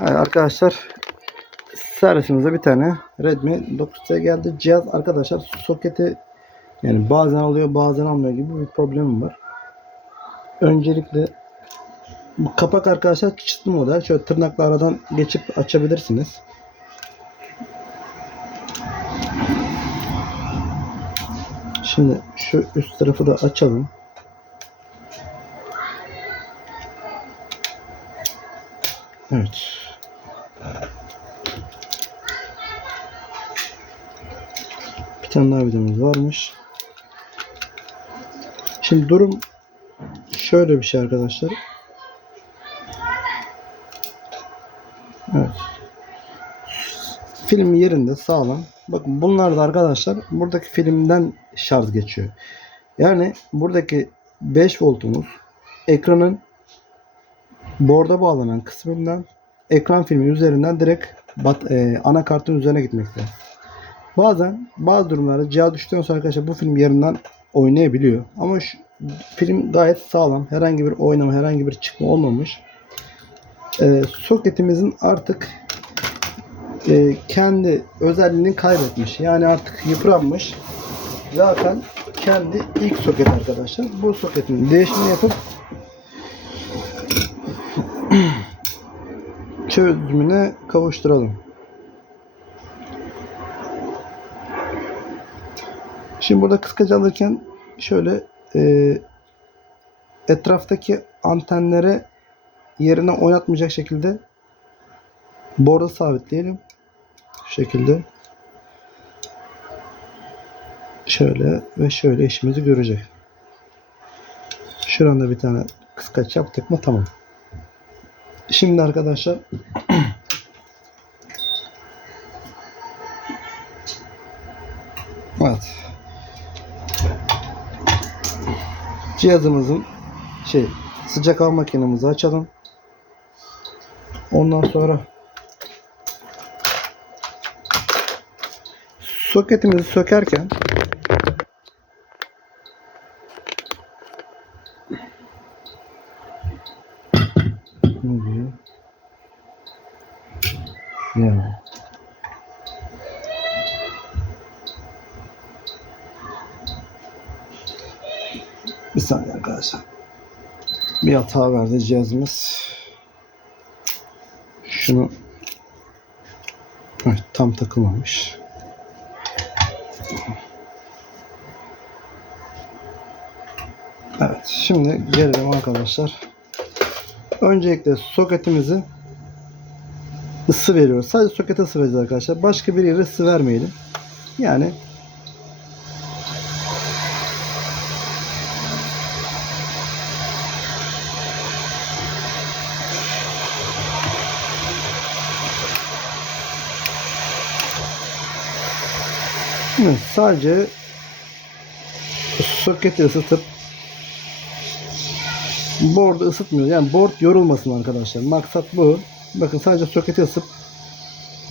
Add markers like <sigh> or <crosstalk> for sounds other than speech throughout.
Evet arkadaşlar servisimizde bir tane Redmi 9C geldi. Cihaz arkadaşlar soketi yani bazen alıyor bazen almıyor gibi bir problemim var. Öncelikle bu kapak arkadaşlar çıtlı model. Şöyle tırnakla aradan geçip açabilirsiniz. Şimdi şu üst tarafı da açalım. Evet. Tane daha videomuz varmış. Şimdi durum şöyle bir şey arkadaşlar. Evet. Film yerinde sağlam. Bakın bunlar da arkadaşlar buradaki filmden şarj geçiyor. Yani buradaki 5 voltumuz ekranın borda bağlanan kısmından ekran filmi üzerinden direkt bat, e, anakartın üzerine gitmekte. Bazen bazı durumlarda cihaz düştükten sonra arkadaşlar bu film yerinden oynayabiliyor. Ama şu, film gayet sağlam. Herhangi bir oynama, herhangi bir çıkma olmamış. E, soketimizin artık e, kendi özelliğini kaybetmiş. Yani artık yıpranmış. Zaten kendi ilk soket arkadaşlar. Bu soketin değişimini yapıp <clears throat> çözümüne kavuşturalım. Şimdi burada kıskaç alırken şöyle e, etraftaki antenlere yerine oynatmayacak şekilde borda sabitleyelim. Şu şekilde. Şöyle ve şöyle işimizi görecek. Şuranda bir tane kıskaç yaptık mı tamam. Şimdi arkadaşlar Cihazımızın şey sıcak hava makinemizi açalım. Ondan sonra soketimizi sökerken ne diyor? Ya. Bir saniye arkadaşlar. Bir hata verdi cihazımız. Şunu evet, tam takılmamış. Evet, şimdi gelelim arkadaşlar. Öncelikle soketimizi ısı veriyoruz. Sadece sokete ısı vereceğiz arkadaşlar. Başka bir yere ısı vermeyelim. Yani Sadece soketi ısıtıp board'u ısıtmıyor. Yani board yorulmasın arkadaşlar. Maksat bu. Bakın sadece soketi ısıp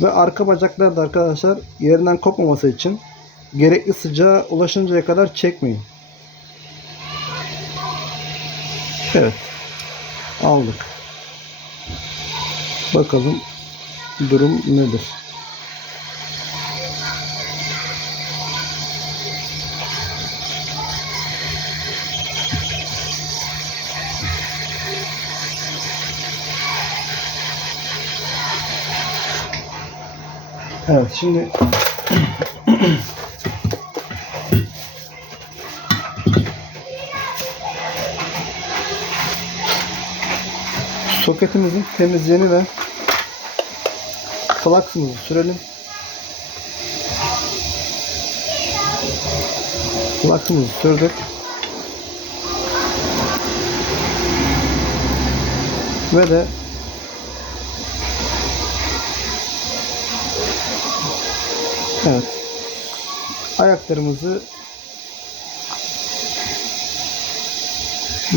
ve arka bacaklar da arkadaşlar yerinden kopmaması için gerekli sıcağa ulaşıncaya kadar çekmeyin. Evet. Aldık. Bakalım durum nedir? Evet şimdi soketimizin temizliğini ve flaksımızı sürelim. Flaksımızı sürdük. Ve de Evet. Ayaklarımızı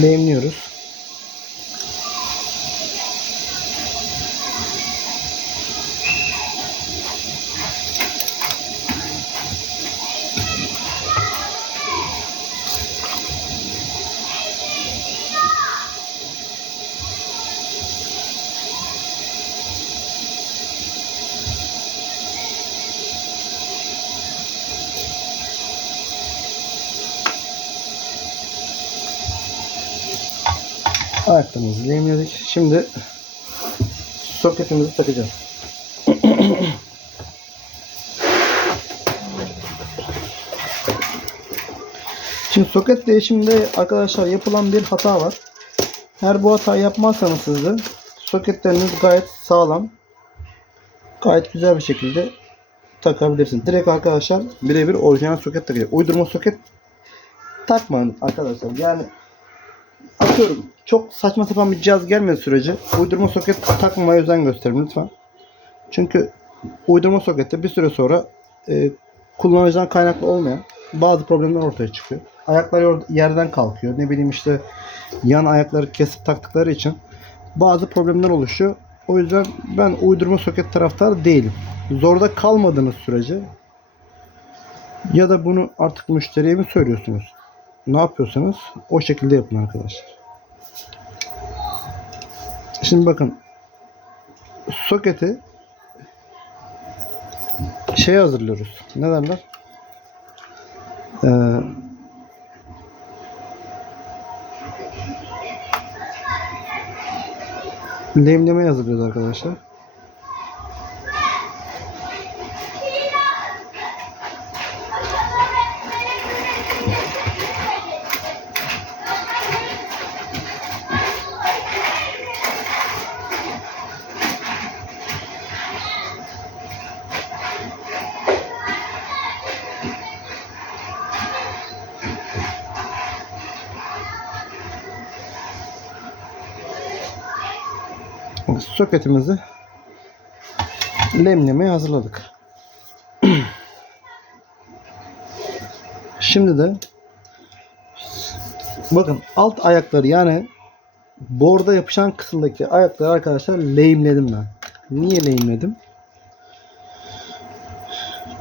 lehimliyoruz. Ayaklarımızı lehimledik. Şimdi soketimizi takacağız. <clears throat> Şimdi soket değişiminde arkadaşlar yapılan bir hata var. Eğer bu hatayı yapmazsanız siz soketleriniz gayet sağlam. Gayet güzel bir şekilde takabilirsiniz. Direkt arkadaşlar birebir orijinal soket takacak. Uydurma soket takmayın arkadaşlar. Yani atıyorum çok saçma sapan bir cihaz gelmediği sürece uydurma soket takmamaya özen gösterin lütfen. Çünkü uydurma sokette bir süre sonra e, kullanıcıdan kaynaklı olmayan bazı problemler ortaya çıkıyor. Ayaklar yerden kalkıyor. Ne bileyim işte yan ayakları kesip taktıkları için bazı problemler oluşuyor. O yüzden ben uydurma soket taraftarı değilim. Zorda kalmadığınız sürece ya da bunu artık müşteriye mi söylüyorsunuz? Ne yapıyorsanız o şekilde yapın arkadaşlar. Şimdi bakın soketi şey hazırlıyoruz. Ne derler? Ee, lehimlemeyi hazırlıyoruz arkadaşlar. Soketimizi lemlemeye hazırladık. <clears throat> Şimdi de bakın alt ayakları yani borda yapışan kısımdaki ayakları arkadaşlar lehimledim ben. Niye lehimledim?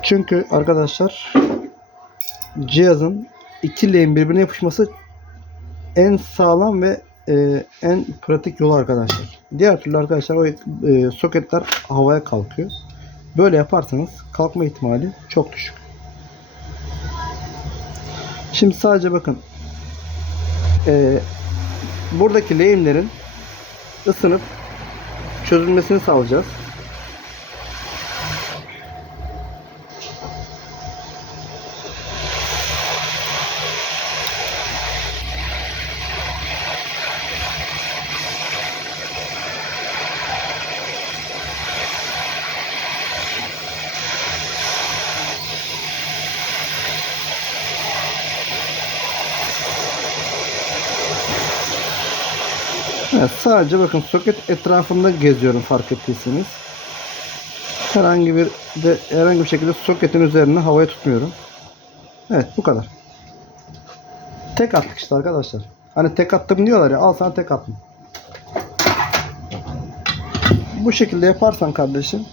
Çünkü arkadaşlar cihazın iki lehim birbirine yapışması en sağlam ve e, en pratik yolu arkadaşlar. Diğer türlü arkadaşlar o e, soketler havaya kalkıyor. Böyle yaparsanız kalkma ihtimali çok düşük. Şimdi sadece bakın e, buradaki lehimlerin ısınıp çözülmesini sağlayacağız. Evet, sadece bakın soket etrafında geziyorum fark ettiyseniz. Herhangi bir de herhangi bir şekilde soketin üzerine havaya tutmuyorum. Evet bu kadar. Tek attık işte arkadaşlar. Hani tek attım diyorlar ya al sana tek attım. Bu şekilde yaparsan kardeşim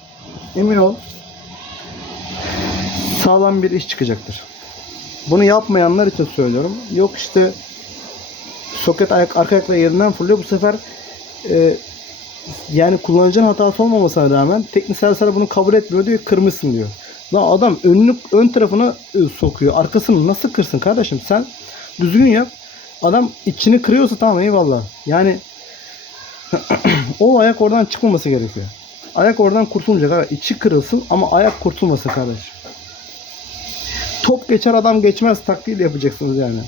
emin ol sağlam bir iş çıkacaktır. Bunu yapmayanlar için söylüyorum. Yok işte soket ayak arka ayakla yerinden fırlıyor. Bu sefer e, yani kullanıcının hatası olmamasına rağmen teknik servisler bunu kabul etmiyor diyor kırmışsın diyor. Lan adam önünü ön tarafına e, sokuyor. Arkasını nasıl kırsın kardeşim? Sen düzgün yap. Adam içini kırıyorsa tamam eyvallah. Yani <clears throat> o ayak oradan çıkmaması gerekiyor. Ayak oradan kurtulmayacak. Abi. İçi kırılsın ama ayak kurtulmasın kardeşim. Top geçer adam geçmez taktiğiyle yapacaksınız yani.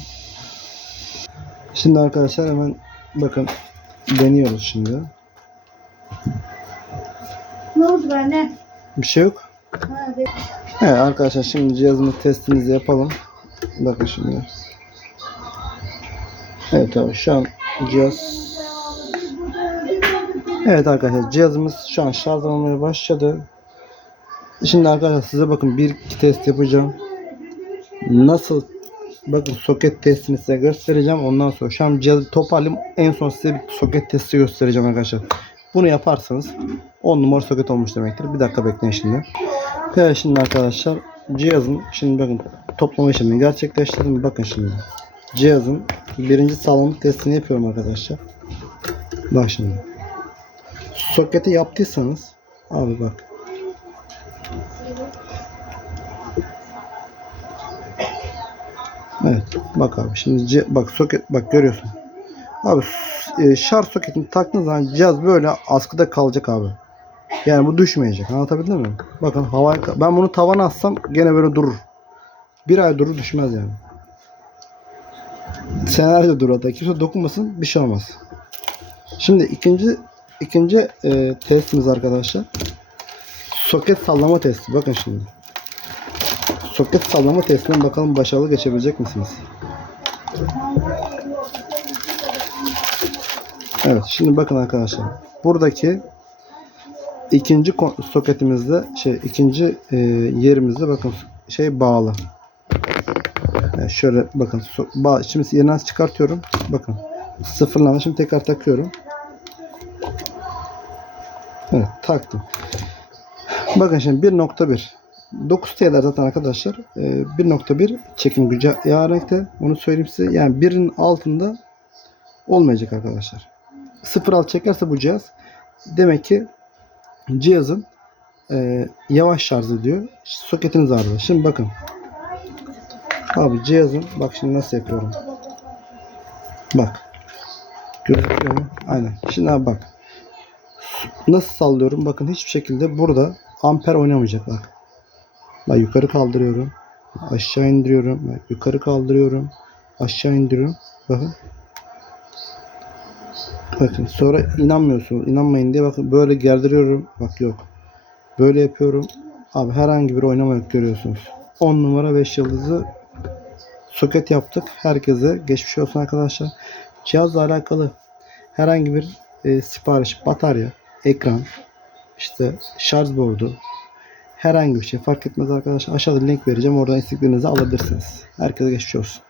Şimdi arkadaşlar hemen bakın deniyoruz şimdi. Ne oldu bende? Bir şey yok. Ha, de- Evet arkadaşlar şimdi cihazımız testimizi yapalım. Bakın şimdi. Evet abi şu an cihaz Evet arkadaşlar cihazımız şu an şarj almaya başladı. Şimdi arkadaşlar size bakın bir iki test yapacağım. Nasıl bakın soket testini size göstereceğim. Ondan sonra şu an cihazı toparlayayım. En son size bir soket testi göstereceğim arkadaşlar. Bunu yaparsanız 10 numara soket olmuş demektir. Bir dakika bekleyin şimdi. Evet şimdi arkadaşlar cihazın şimdi bakın toplama işlemini gerçekleştirdim. Bakın şimdi cihazın birinci sağlamlık testini yapıyorum arkadaşlar. Bak şimdi. Soketi yaptıysanız abi bak. Evet bak abi şimdi ci- bak soket bak görüyorsun. Abi e, şarj soketini taktığın zaman cihaz böyle askıda kalacak abi. Yani bu düşmeyecek. Anlatabildim mi? Bakın havaya ben bunu tavana assam gene böyle durur. Bir ay durur düşmez yani. Senelerce durur hatta. Kimse dokunmasın bir şey olmaz. Şimdi ikinci ikinci e, testimiz arkadaşlar. Soket sallama testi. Bakın şimdi. Soket sallama testinden bakalım başarılı geçebilecek misiniz? Evet şimdi bakın arkadaşlar. Buradaki ikinci soketimizde şey ikinci e, yerimizde bakın şey bağlı. Yani şöyle bakın so- bağ, şimdi yerinden çıkartıyorum. Bakın sıfırlandı. Şimdi tekrar takıyorum. Evet taktım. Bakın şimdi 1.1 9 T'ler zaten arkadaşlar e, 1.1 çekim gücü yarenekte. Onu söyleyeyim size. Yani birin altında olmayacak arkadaşlar. 0.6 çekerse bu cihaz demek ki cihazın e, yavaş şarj ediyor. Soketiniz arıza. Şimdi bakın. Abi cihazın bak şimdi nasıl yapıyorum. Bak. Gözüküyor mu? Aynen. Şimdi abi bak. Nasıl sallıyorum? Bakın hiçbir şekilde burada amper oynamayacak bak. Bak yukarı kaldırıyorum. Aşağı indiriyorum. Bak, yukarı kaldırıyorum. Aşağı indiriyorum. Bakın. Bakın sonra inanmıyorsunuz. İnanmayın diye bakın böyle gerdiriyorum. Bak yok. Böyle yapıyorum. Abi herhangi bir oynama yok görüyorsunuz. 10 numara 5 yıldızı soket yaptık. Herkese geçmiş olsun arkadaşlar. Cihazla alakalı herhangi bir e, sipariş, batarya, ekran, işte şarj bordu, herhangi bir şey fark etmez arkadaşlar. Aşağıda link vereceğim. Oradan istediklerinizi alabilirsiniz. Herkese geçmiş olsun.